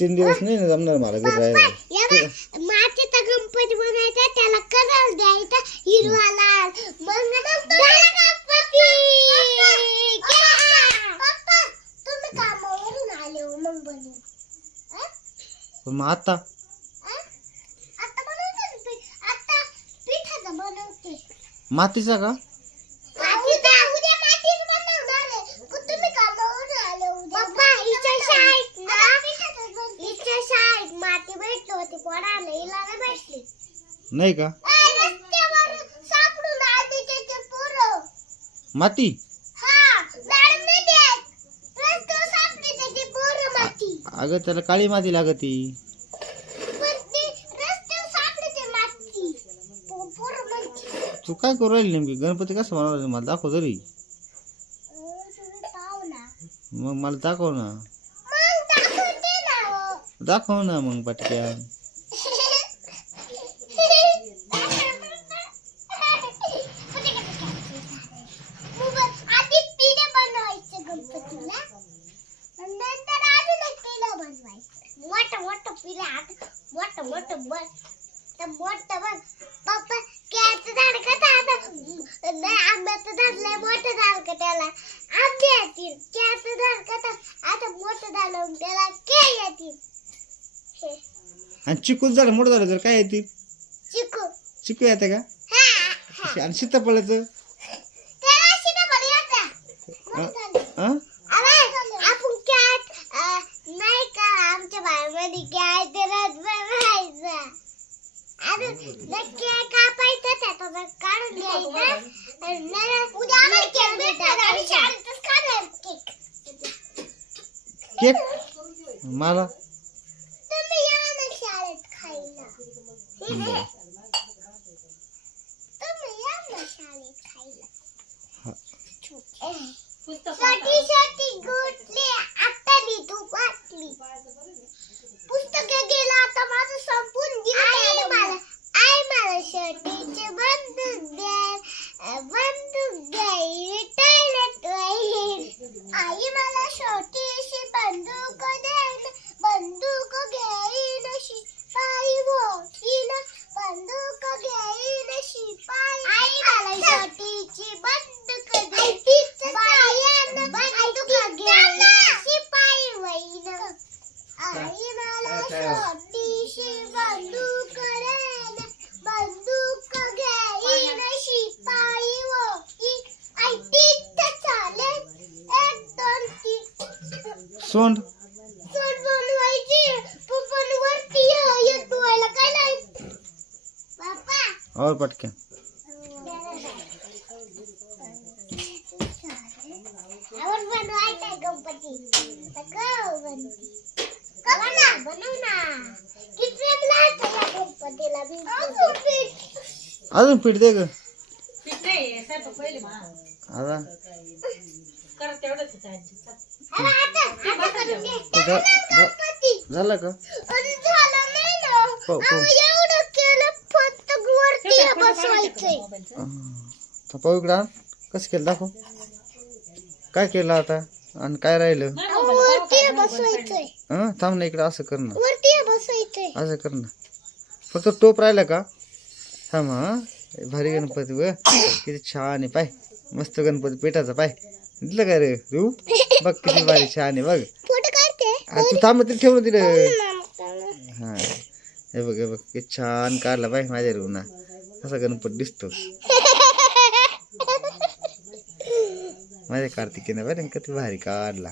3 दिवस नाही ना जमणार मला घरी राहायला. मातीचा गणपती बनायचा, त्याला कलर द्यायचा हिरवा लाल, मग गणपती. पप्पा तुम्ही कामावरून आले हो मग बनवू. पण मग आता आता बनवते, आता पिठाचा बनवते. मातीचा का? उद्या मातीच बनवणार आहे. तुम्ही कामावरून आले उद्या. पप्पा हिच्या शाळेत माती भेटली होती पोराला, हिला नाही भेटली. नाही का? रस्त्यावर सापडून आले ते पोरं. माती? हा, मॅडम नाही देत. रस्त्यावर सापडले ते पोरं माती. अगं त्याला काळी माती लागती. पण ते रस्त्यावर सापडले ते माती. पोरं माती. तू काय करू राहिली नेमकी? गणपती कसा बनवला मला दाखव तरी. तुम्ही पाहू ना. मग मला दाखव ना. मग दाखवते ना. दाखव ना मग पटक्यान. आधी पिढे बनवायचे गणपतीला, नंतर अजून एक पिढे बनवायचं. मोठं मोठं पिढे, मोठं मोठं बन, तर मोठं बन. पप्पा केळचं झाड कसं आता नाही, आंब्याचं झाड लय मोठं झाड का त्याला आंबे येतील. केळचं झाड कसं आता मोठं झालं त्याला केळ येतील. आणि चिकूच झालं मोठं झालं तर काय येते? चिकू. चिकू येते का? हा, आणि सीताफळाचं? त्याला सीताफळ येतं. आपण कॅट नाही का आमच्या बाळामध्ये कॅट रस बनवायचा. अरे नक्की कापायचं त्याचा काढून घ्यायचं. उद्या आम्हाला केक भेटणार, आम्ही शाळेतच खाणार केक. केक मला तुम्ही या ना शाळेत खायला. तुम्ही या ना शाळेत खायला. छोटी छोटी गोटली आत्तानी तू वाटली. पुस्तके गेलं आता माझं संपून गेलं. आई मला छोटीचे बंदूक द्या, बंदूक द्यायला टॉयलेट राहील. आई मला छोटीशी बंदूक द्या, बंदूक घेईन शिपाई होईन, बंदूक घेईन शिपाई. आई मला छोटीची बंदूक द्या, बायान बंदूक घेईन शिपाई होईन. आई मला छोटीशी बंदूक द्या, बंदूक घेईन शिपाई होईन. आई तीच चालेल 1 2 3. सोंड सोड बनवायची. पप्पान वरती येत व्हायला काय नाही. पप्पा और पटक्यान. आवड बनवायचा गणपती. बनव ना. किती वेळ लागतो गणपतीला? अजून पीठ दे ग. आता झालं का? झालं नाही ना. एवढं केलं फक्त वरती बसवायचंय. पाहू इकडं आण. कसं केलं दाखव. काय केलं आता आणि काय राहिलं? वरती बसवायचंय. थांब ना इकडं. असं कर ना. वरती बसवायचंय. असं कर ना. फक्त टोप राहिला का? थांब. भारी गणपती व किती छान आहे. पाय मस्त गणपती पेटाचा. पाय दिलं काय रे तू? बघ किती भारी छान आहे. बघ फोटो काढते. तू थांब तिथे ठेवलं तिथं. हा हे बघ हे बघ किती छान काढला. पाय माझ्या रे ना कसा गणपती दिसतो. माझ्या कार्तिकीने बरं किती भारी काढला.